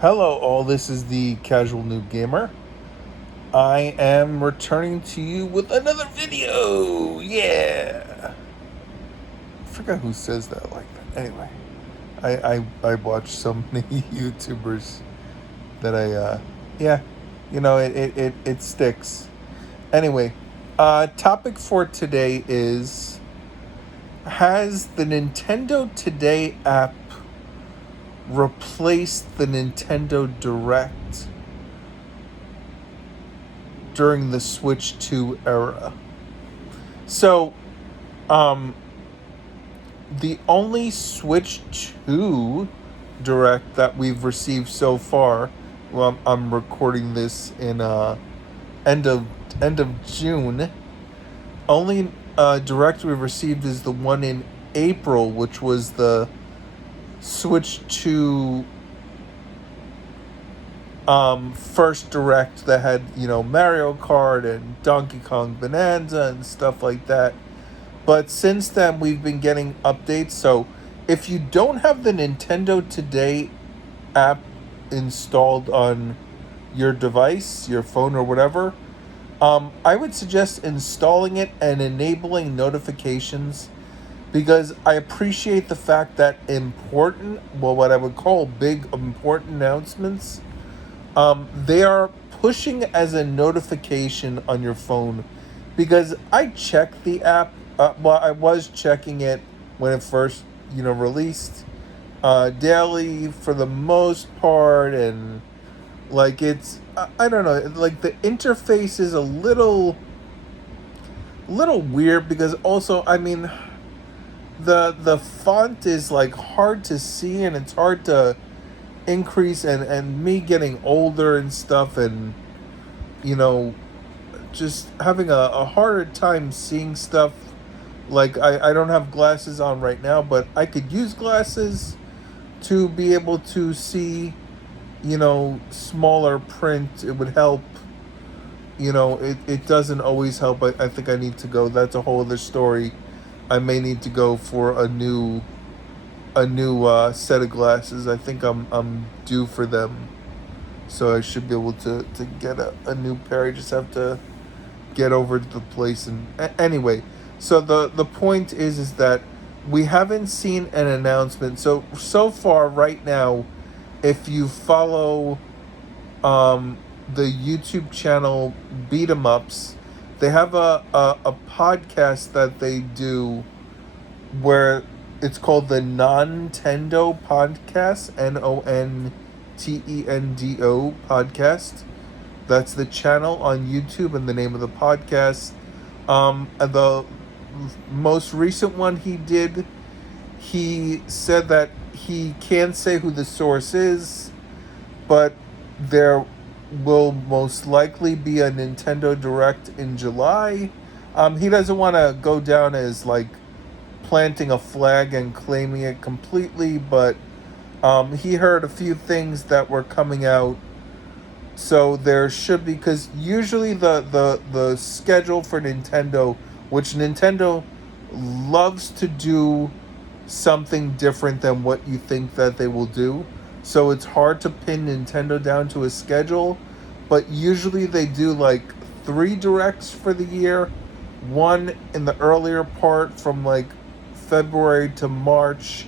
Hello, all. This is the Casual Noob Gamer. I am returning to you with another video. Yeah. I forgot who says that like that. Anyway, I watch so many YouTubers that yeah, it sticks. Anyway, topic for today is: has the Nintendo Today app replaced the Nintendo Direct during the Switch 2 era? So, um, the only Switch 2 Direct that we've received so far, well, I'm recording this in end of end of June. Only Direct we've received is the one in April, which was the Switch 2 first Direct that had, Mario Kart and Donkey Kong Bonanza and stuff like that. But since then, we've been getting updates. So if you don't have the Nintendo Today app installed on your device, your phone, or whatever, I would suggest installing it and enabling notifications, because I appreciate the fact that what I would call big important announcements, they are pushing as a notification on your phone. Because I checked the app. I was checking it when it first, released, daily for the most part, and like I don't know, like the interface is a little weird, because also, I mean, the font is like hard to see, and it's hard to increase, and me getting older and stuff, and you know just having a harder time seeing stuff. Like, I don't have glasses on right now, but I could use glasses to be able to see, smaller print. It would help. It doesn't always help. I think I need to go. That's a whole other story. I may need to go for a new set of glasses. I think I'm due for them, so I should be able to get a new pair. I just have to get over to the place. And anyway, so the point is that we haven't seen an announcement. So far right now, if you follow the YouTube channel Beat 'em Ups, they have a podcast that they do where it's called the Nontendo Podcast, Nontendo Podcast. That's the channel on YouTube and the name of the podcast. And the most recent one he did, he said that he can't say who the source is, but there will most likely be a Nintendo Direct in July. He doesn't want to go down as like planting a flag and claiming it completely, but he heard a few things that were coming out. So there should be, because usually the schedule for Nintendo, which Nintendo loves to do something different than what you think that they will do. So it's hard to pin Nintendo down to a schedule, but usually they do like 3 directs for the year. One in the earlier part from like February to March,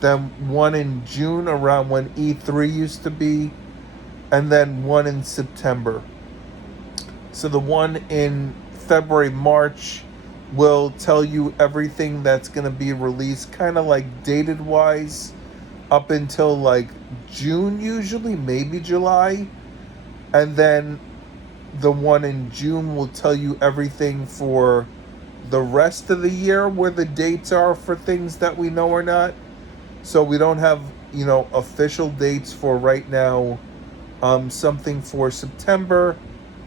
then one in June around when E3 used to be, and then one in September. So the one in February, March will tell you everything that's going to be released, kind of like dated wise, up until like June, usually, maybe July. And then the one in June will tell you everything for the rest of the year, where the dates are for things that we know or not. So we don't have, official dates for right now. Something for September,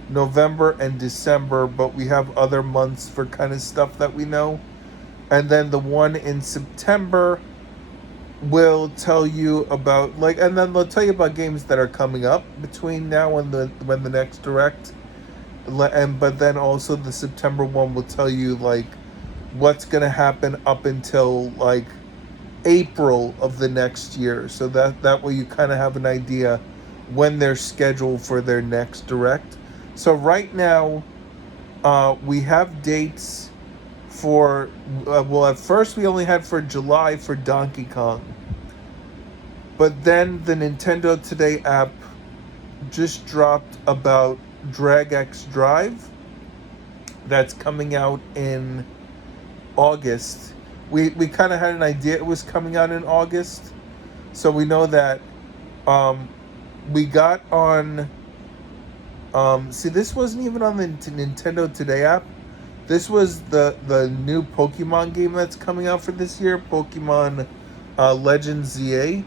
November, and December, but we have other months for kind of stuff that we know. And then the one in September will tell you about, and then they'll tell you about games that are coming up between now and when the next Direct. But then also the September one will tell you like what's gonna happen up until like April of the next year. So that way you kind of have an idea when they're scheduled for their next direct. So right now, we have dates for well, at first we only had for July for Donkey Kong, but then the Nintendo Today app just dropped about Drag X Drive that's coming out in August. We kind of had an idea it was coming out in August, so we know that. We got on. See, this wasn't even on the Nintendo Today app. This was the new Pokemon game that's coming out for this year, Pokemon Legends ZA.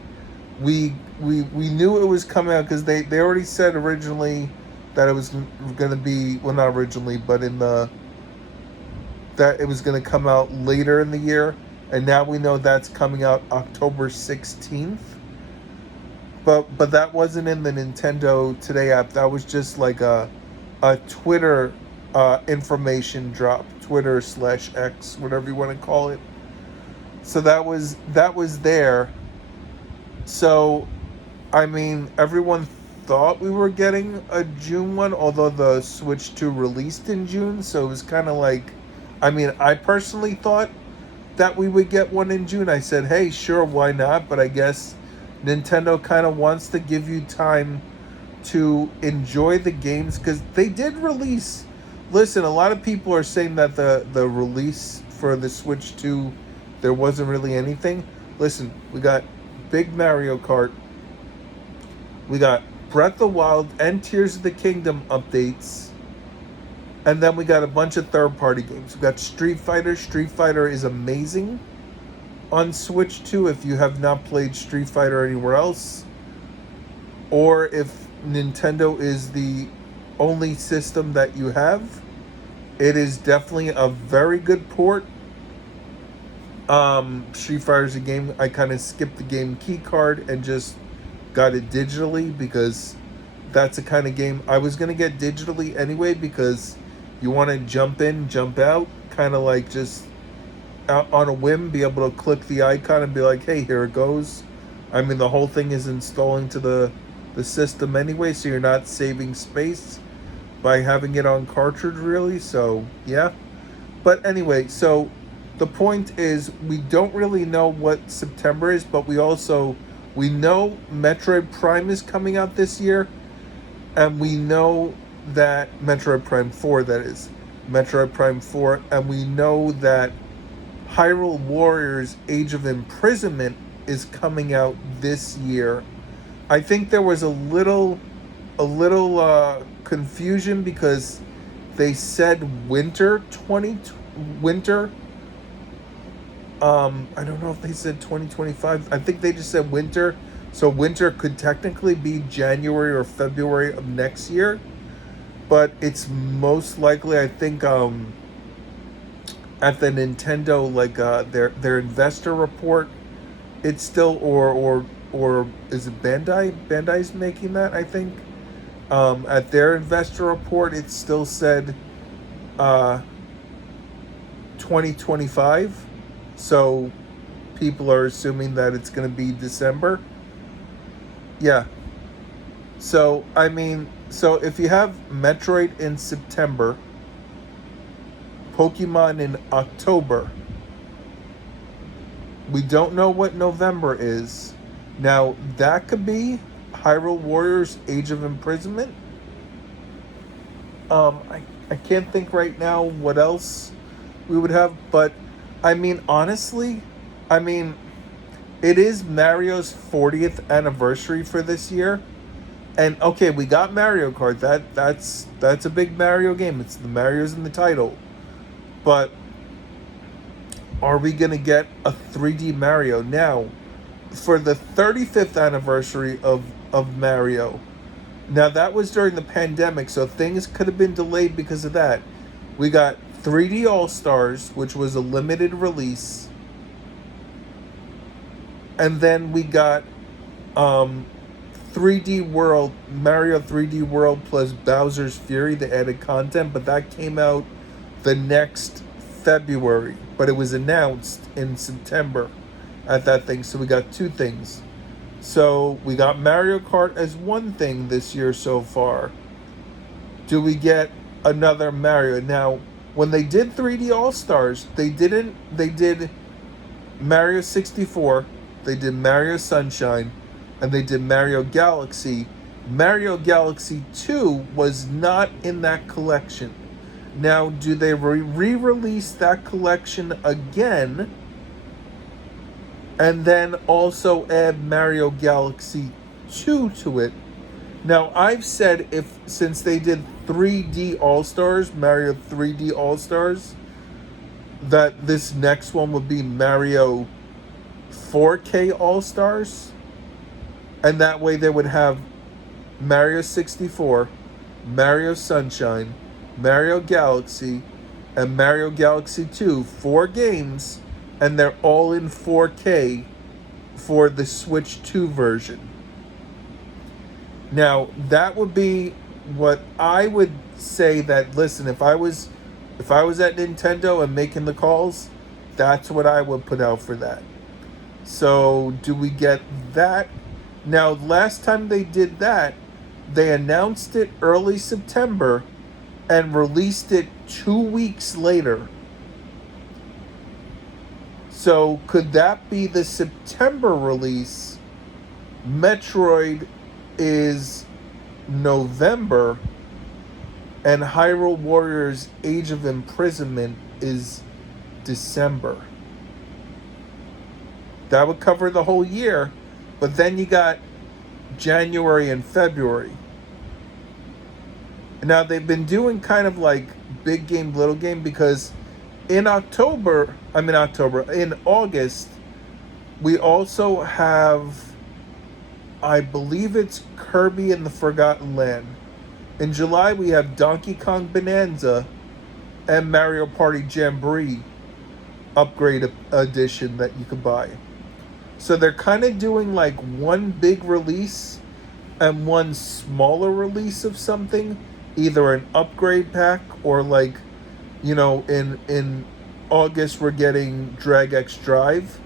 We knew it was coming out because they already said originally that it was going to be, well, not originally, but that it was going to come out later in the year, and now we know that's coming out October 16th. But that wasn't in the Nintendo Today app. That was just like a Twitter information drop, Twitter/X, whatever you want to call it. So that was there. So, I mean, everyone thought we were getting a June one, although the Switch 2 released in June. So it was kind of like, I mean, I personally thought that we would get one in June. I said, hey, sure, why not? But I guess Nintendo kind of wants to give you time to enjoy the games, because they did release. Listen, a lot of people are saying that the release for the Switch 2, there wasn't really anything. Listen, we got big Mario Kart. We got Breath of the Wild and Tears of the Kingdom updates. And then we got a bunch of third-party games. We got Street Fighter. Street Fighter is amazing on Switch 2 if you have not played Street Fighter anywhere else, or if Nintendo is the only system that you have. It is definitely a very good port. Street Fighter is a game I kind of skipped the game key card and just got it digitally, because that's the kind of game I was going to get digitally anyway, because you want to jump in, jump out, kind of like just out on a whim, be able to click the icon and be like, hey, here it goes. I mean, the whole thing is installing to the system anyway, so you're not saving space by having it on cartridge, really. So yeah, but anyway, so the point is, we don't really know what September is, but we know Metroid Prime is coming out this year, and we know that Metroid Prime 4, that is Metroid Prime 4, and we know that Hyrule Warriors Age of Imprisonment is coming out this year. I think there was a little confusion, because they said winter. I don't know if they said 2025. I think they just said winter. So winter could technically be January or February of next year, but it's most likely, I think, at the Nintendo, like their investor report, it's still, or is it Bandai? Bandai's making that, I think. At their investor report, it still said 2025. So people are assuming that it's going to be December. Yeah. So, I mean, so if you have Metroid in September, Pokemon in October, we don't know what November is. Now, that could be Hyrule Warriors Age of Imprisonment. I can't think right now what else we would have, but I mean, honestly, I mean, it is Mario's 40th anniversary for this year. And okay, we got Mario Kart. That's a big Mario game. It's the Mario's in the title. But are we going to get a 3D Mario? Now, for the 35th anniversary of Mario, now that was during the pandemic, so things could have been delayed because of that. We got 3D All-Stars, which was a limited release. And then we got 3D World, Mario 3D World plus Bowser's Fury, the added content, but that came out the next February. But it was announced in September. at that thing. So we got two things. So we got Mario Kart as one thing this year so far. Do we get another Mario? Now, when they did 3D All Stars, they didn't. They did Mario 64, they did Mario Sunshine, and they did Mario Galaxy. Mario Galaxy 2 was not in that collection. Now, do they re-release that collection again and then also add Mario Galaxy 2 to it? Now, I've said if since they did 3D All-Stars, Mario 3D All-Stars, that this next one would be Mario 4K All-Stars. And that way they would have Mario 64, Mario Sunshine, Mario Galaxy, and Mario Galaxy 2, 4 games, and they're all in 4K for the Switch 2 version. Now, that would be what I would say that, listen, if I was at Nintendo and making the calls, that's what I would put out for that. So, do we get that? Now, last time they did that, they announced it early September and released it 2 weeks later. So, could that be the September release? Metroid is November, and Hyrule Warriors Age of Imprisonment is December. That would cover the whole year, but then you got January and February. Now, they've been doing kind of like big game, little game, because in August, we also have, I believe it's Kirby and the Forgotten Land. In July, we have Donkey Kong Bonanza and Mario Party Jamboree upgrade edition that you could buy. So they're kind of doing like one big release and one smaller release of something, either an upgrade pack or like, in August we're getting Drag X Drive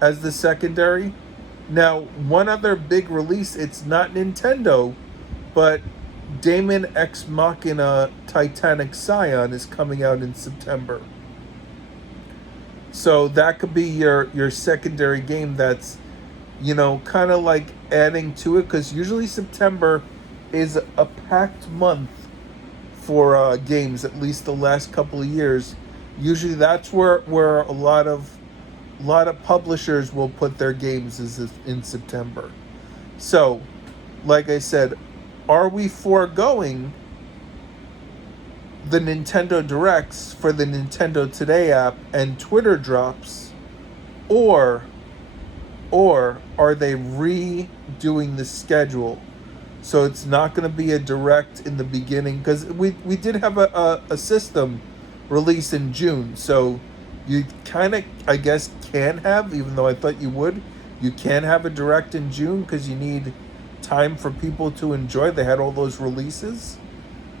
as the secondary. Now, one other big release, it's not Nintendo, but Daemon X Machina Titanic Scion is coming out in September. So that could be your secondary game that's, kind of like adding to it, because usually September is a packed month for games, at least the last couple of years. Usually that's where a lot of publishers will put their games is in September. So, like I said, are we foregoing the Nintendo Directs for the Nintendo Today app and Twitter drops, or are they redoing the schedule? So it's not going to be a Direct in the beginning, because we did have a system released in June, so you kind of, I guess, can have, even though I thought you would, you can have a Direct in June because you need time for people to enjoy. They had all those releases.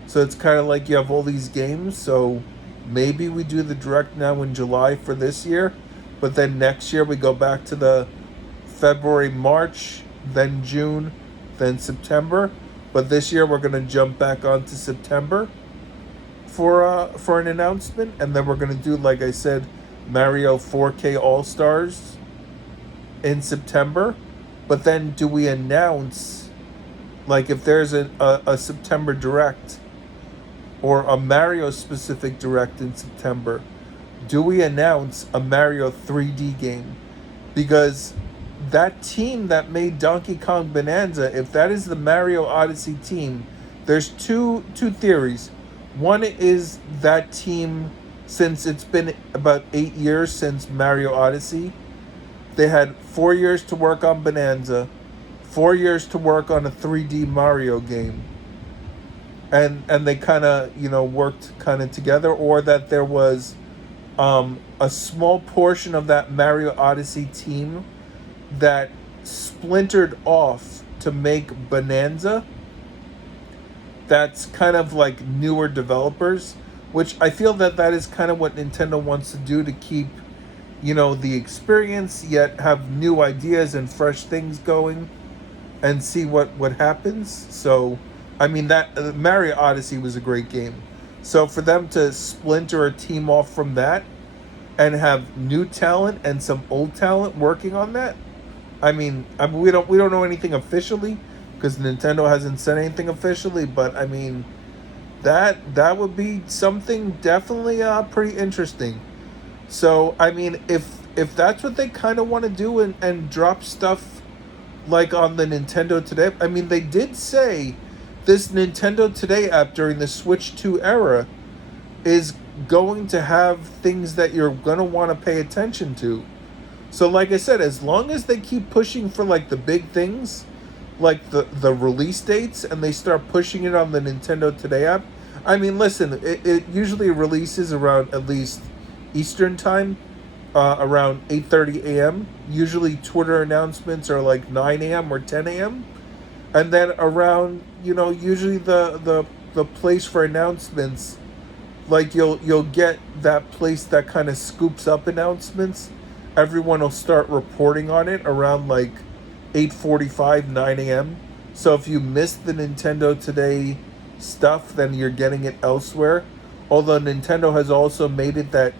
So it's kind of like you have all these games. So maybe we do the Direct now in July for this year, but then next year we go back to the February, March, then June, then September. But this year we're going to jump back onto September for an announcement, and then we're going to do, like I said, Mario 4K All-Stars in September. But then do we announce, like, if there's a September Direct or a Mario specific Direct in September, do we announce a Mario 3D game? Because that team that made Donkey Kong Bonanza, if that is the Mario Odyssey team, there's two theories. One is that team, since it's been about 8 years since Mario Odyssey, they had 4 years to work on Bonanza, 4 years to work on a 3D Mario game. And they kind of, worked kind of together, or that there was a small portion of that Mario Odyssey team that splintered off to make Bonanza. That's kind of like newer developers, which I feel that is kind of what Nintendo wants to do to keep, the experience, yet have new ideas and fresh things going, and see what happens. So, I mean, that Mario Odyssey was a great game. So for them to splinter a team off from that and have new talent and some old talent working on that, I mean, we don't know anything officially because Nintendo hasn't said anything officially. But I mean, that would be something definitely pretty interesting. So I mean, if that's what they kind of want to do, and drop stuff like on the Nintendo Today. I mean, they did say this Nintendo Today app during the Switch 2 era is going to have things that you're going to want to pay attention to. So like I said, as long as they keep pushing for like the big things, like the release dates, and they start pushing it on the Nintendo Today app. I mean, listen, it usually releases around at least Eastern time, around 8:30 a.m. Usually Twitter announcements are like 9 a.m. or 10 a.m. And then around, usually the place for announcements, like you'll get that place that kind of scoops up announcements. Everyone will start reporting on it around like 8:45, 9 a.m. So if you missed the Nintendo Today stuff, then you're getting it elsewhere. Although Nintendo has also made it that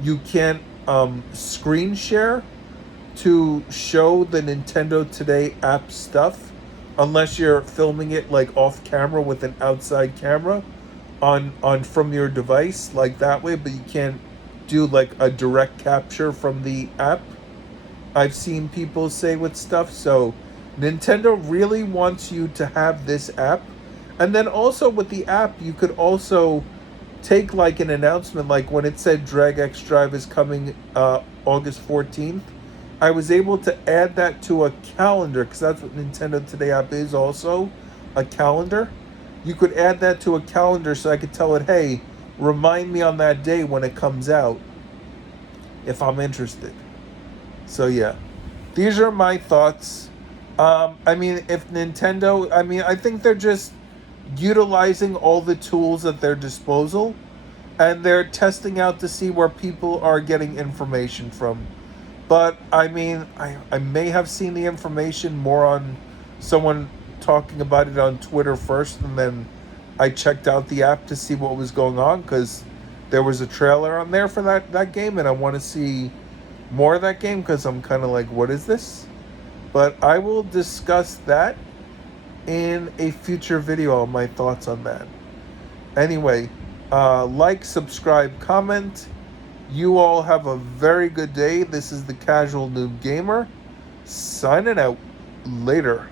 you can't screen share to show the Nintendo Today app stuff unless you're filming it like off camera with an outside camera on from your device, like that way. But you can't do like a direct capture from the app, I've seen people say with stuff. So Nintendo really wants you to have this app. And then also with the app, you could also take like an announcement, like when it said Drag X Drive is coming August 14th. I was able to add that to a calendar, because that's what Nintendo Today app is, also a calendar. You could add that to a calendar so I could tell it, hey, remind me on that day when it comes out if I'm interested. So yeah, these are my thoughts. I mean, if Nintendo, I mean, I think they're just utilizing all the tools at their disposal, and they're testing out to see where people are getting information from. But I mean, I may have seen the information more on someone talking about it on Twitter first, and then I checked out the app to see what was going on, because there was a trailer on there for that game, and I want to see more of that game because I'm kind of like, what is this? But I will discuss that in a future video on my thoughts on that. Anyway, like, subscribe, comment. You all have a very good day. This is the Casual Noob Gamer, signing out. Later.